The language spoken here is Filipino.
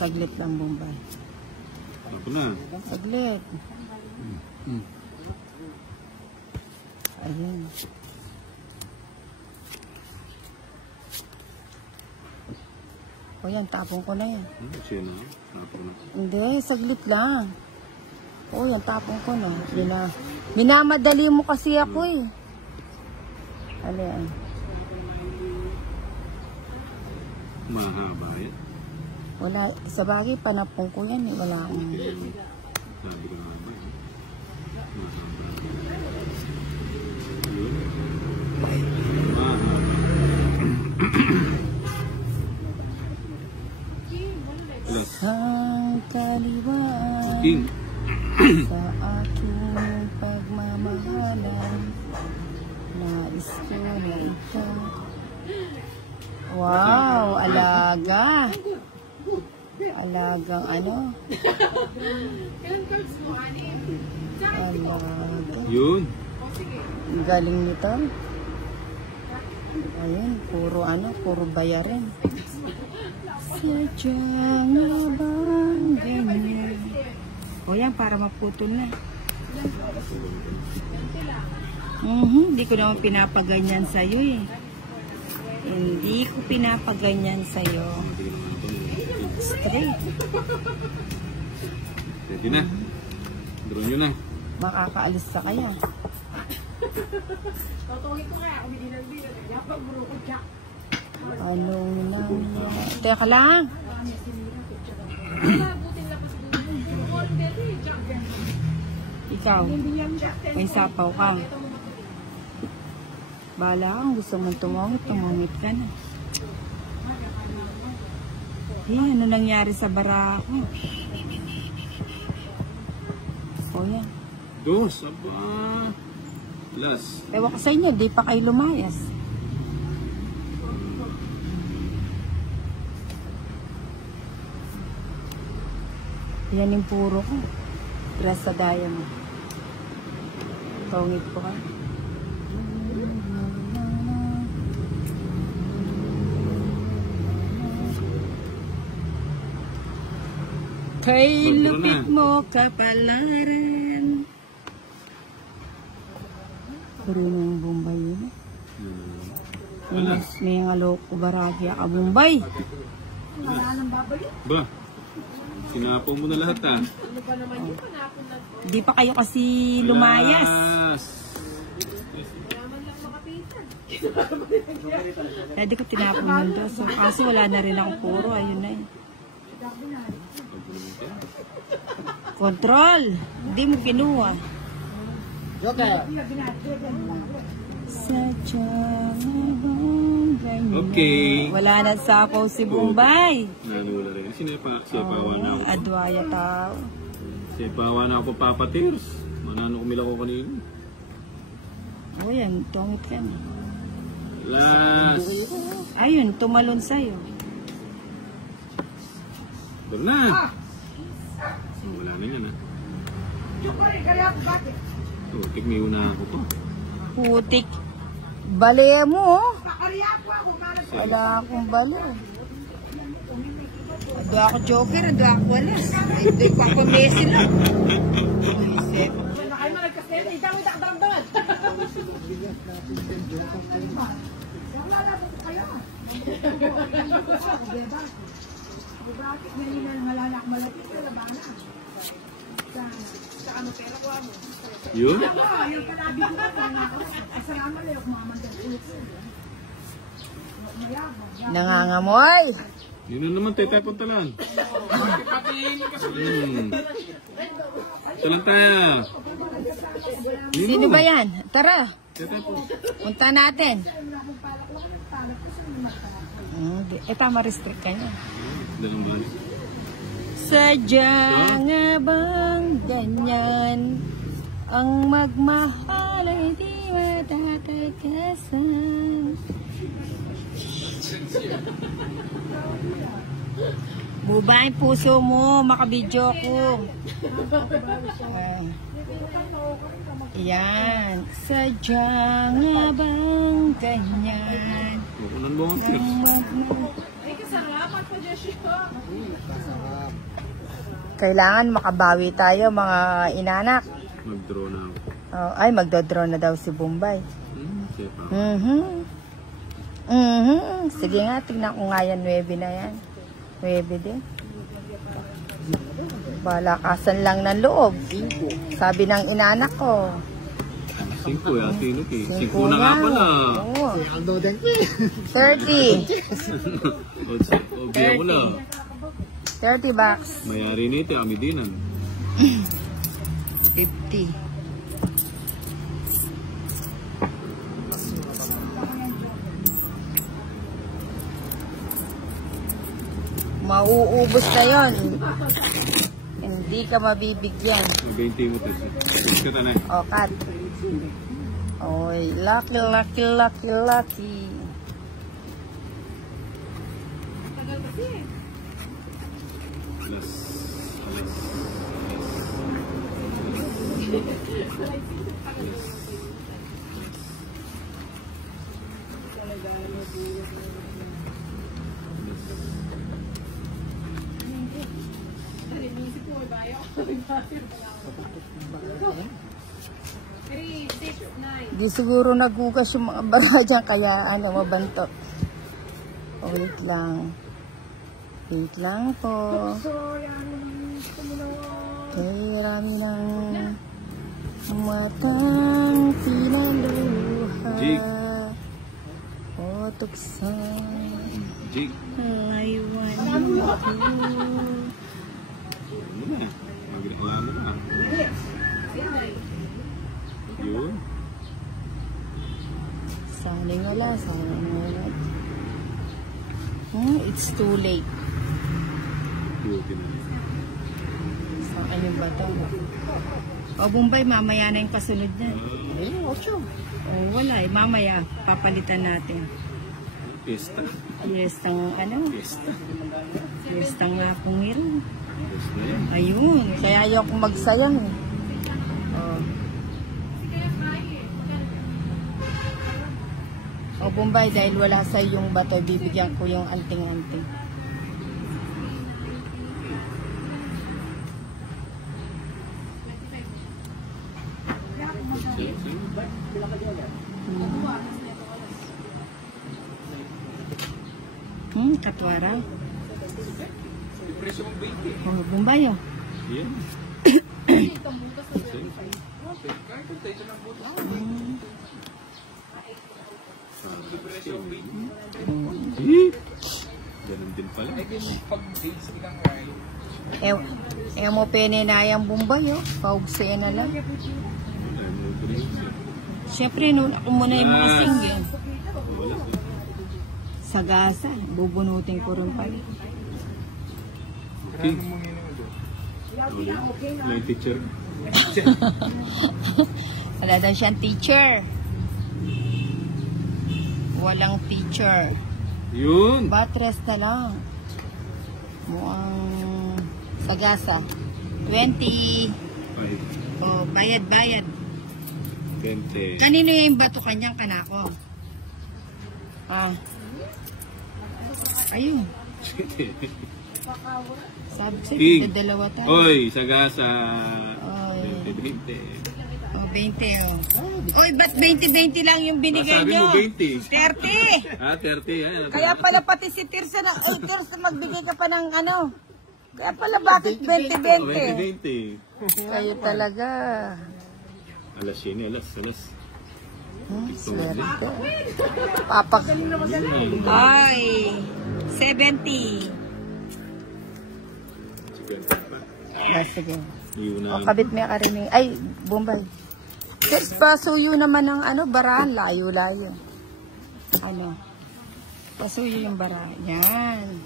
Saglit lang, Bombay. Ako na. Saglit. Ayan. O yan, tapong ko na yan. Siya na. Tapong na. Hindi, saglit lang. O yan, tapong ko na. Minamadali mo kasi ako eh. Ano yan? Mahaba yan. Wala, sa bagay, panapong ko yan eh. Wala akong... Sabi ko nga ba. Mahaba. Yun. Mahaba. Ang kaliwaan King. sa aking pagmamahalan, nais ko na ikaw. Wow, alaga. Alagang ano? Alaga. Yun. Ang galing nito. Ayun, puro ano, puro bayarin. Sadya nga bang ganyan? O yan, para maputol na. Hindi ko naman pinapaganyan sa'yo eh. Hindi ko pinapaganyan sa'yo. Straight. Ready na. Draw nyo na. Makakaalis sa kaya. Anong nangyari? Teka lang. Ikaw, may sapaw ka. Bahala kang gusto mong tumungit ka na. Ano nangyari sa bara ko? O yan. Dos, aba. Last. Ewan ko sa inyo, di pa kayo lumayas. Yan yung puro ko. Dress sa daya mo. Tungit ko ka. Kay lupit mo kapalaran. Puro na yung Bombay yun. May nga loko baragya ka Bombay. Ba? Sinapaw mo na lahat ah. Di pa kayo kasi lumayas. Pwede ko tinapon yun doon. So, kasi wala na rin ako puro. Ayun na eh. Control. Hindi mo kinuha. Okay. Wala na sapaw si Bombay. Wala rin. Sinepawan na ako. Adwaya tao. Sinepawan na ako papatirs. Manano kumila ko kanina. O yan, tungit ka na. Last. Ayun, tumalon sa'yo. Doon na. Wala na yan ah. Putik, may una ako to. Putik. Bale mo oh. Wala akong bale. Ado ako joker, ado ako wala. Ito ko ako Messi lang. Yun? Nangangamoy. Yun na naman tayo puntalan. Talang tayo. Sino ba yan? Tara. Tayo. Punta natin. Tama, restrict ka niya. Dalang balik. Sadya nga bang ganyan? Ang magmahal ay di matatagasan. Bubain puso mo, makabidyo ko. Yan. Sadya nga bang ganyan? Kukunan mo ang tips. Kailangan makabawi tayo mga inanak. Mag-draw na ako. Oh, ay, magdodraw na daw si Bombay. Siya pa. Sige nga, tignan ko nga yan, 9 na yan. 9 din. Balakasan lang ng loob. Sabi ng inanak ko. 5 Ate Inoki. 5 5 na nga pala. Oo. 30. Obya ko lang. 30 bucks. Mayari nito, kami dinan. 50. Mauubos na yun. Hindi ka mabibigyan. 20 mo to. Ito na. O, cut. Oy, lucky, lucky, lucky, lucky. Di siguro nagugas yung mga bara dyan, kaya ano, mabanto. Oh, wait lang. Wait lang po. Kay rami ng matang pinaluha. Jig. O tuksan. Jig. Aywan ko. Ano na? Magreklamo na. Yun. Saling wala, saling wala. It's too late. Beauty na. Saan yung bato? O, Bombay, mamaya na yung kasunod niyan. O, wala eh. Mamaya, papalitan natin. Pesta. Fiestang ano? Pesta. Fiestang nga kung meron. Pesta yan. Ayun, kaya ayoko magsayang. O, Bombay, dahil wala sa yung bato, bibigyan ko yung anting-anting. Katwara. Oh, Bombay, oh. Yan. Ganun din pala. Mo pene na yung Bombay, oh. Paugsayan na lang. Siyempre, noon ako muna yung mga single. Sa gasa, bubunutin ko rin pala. Okay. May teacher. Wala daw siyang teacher. Walang teacher. Yun. Batres na lang. Mukhang sa gasa. 20. Oh, bayad-bayad. 20. Kanino yung bato kanyang kanako? Ah. Ayun. Sabi ko sa'yo, dalawa tayo. Oy, sagasa. Oy. 20. Oh, 20 oh. Oy, ba't 20-20 lang yung binigay Sabi nyo? mo 20. 30! Ah, 30. Yan. Kaya pala pati si Tirsa na, oy Tirsa, magbigay ka pa ng ano. Kaya pala bakit 20-20? 20. Kayo talaga. Alas yun, alas. Swerte. Papak. Ay, 70. Ah, sige. O, kabit may karinig. Ay, Bombay. Tirs, pasuyo naman ng ano, barahan. Layo-layo. Ano? Pasuyo yung barahan. Yan.